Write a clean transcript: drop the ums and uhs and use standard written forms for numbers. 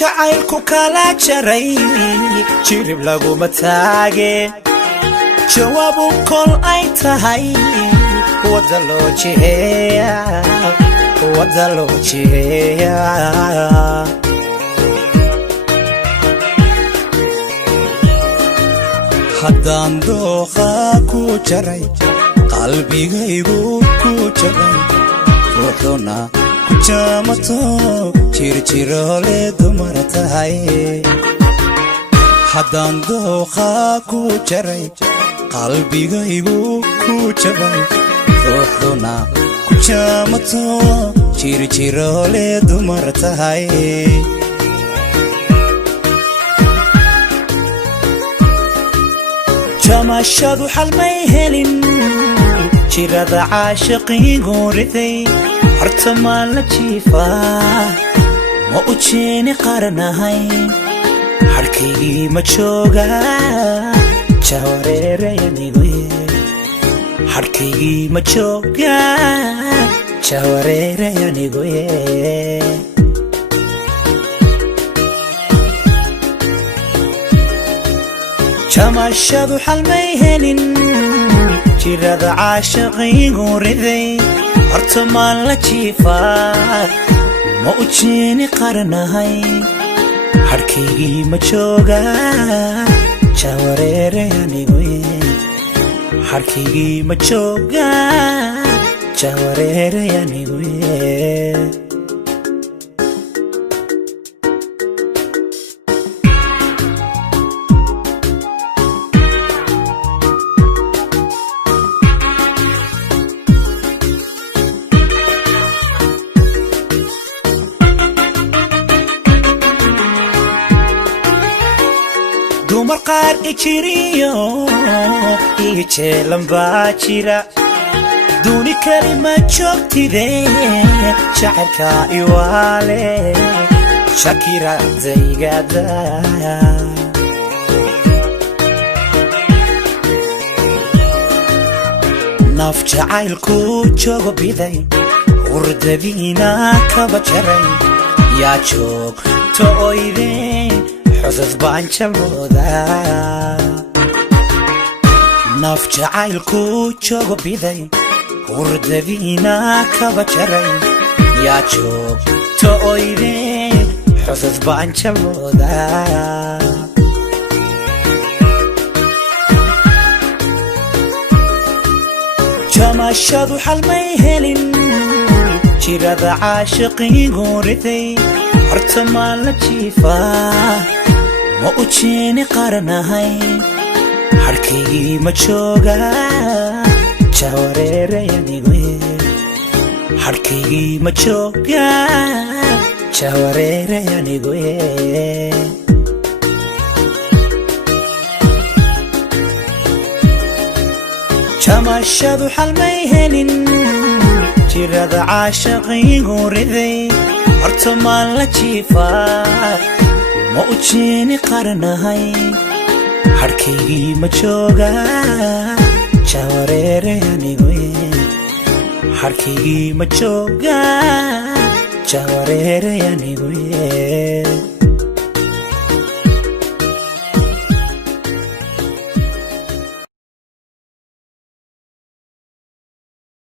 jacaylku kala jaray jirib laguma taage jawaabu kol ay tahay wada loo jiheeya haddaan dooqa ku jaray qalbigaygu ku jabay ruuxduna ku jaamato jirjiroole dumar tahay haddaan dooqa ku jaray qalbigaygu ku jabay ruuxduna ku jaamato jirjiroole dumar tahay jamashadu xal may helin jirada caashiqiigu riday horta maan la jiifaa ma u jeeni qaranahay harkaygii ma jooga jawareerayanigoye harkaygii ma jooga jawareerayanigoye jamashadu xal may helin jirada caashiqiigu riday horta maan la jiifaa ma u jeeni qaranahay harkaygii ma jooga jawareerayanigoye harkaygii ma jooga jawareerayanigoye dumar qaar ijiriyo ijeelan baa jira duuni kali ma joogtide jacaylka iwaale shakira daygada naf jacaylku joogo biday hurdadiina kaba jaray yaa joogto oyde xusas baan jalooda naf jacaylku joogo biday hurdadiina kaba jaray yaa joogto oyde xusas baan jalooda jamashadu xal may helin jirada caashiqiigu riday horta maan la jiifaa ma u jeeni qaranahay harkaygii ma jooga jawareerayanigoye harkaygii ma jooga jawareerayanigoye jamashadu xal may helin jirada caashiqiigu riday horta maan la jiifaa ma u jeeni qaranahay harkaygii ma jooga jawareerayanigoye harkaygii ma jooga jawareerayanigoye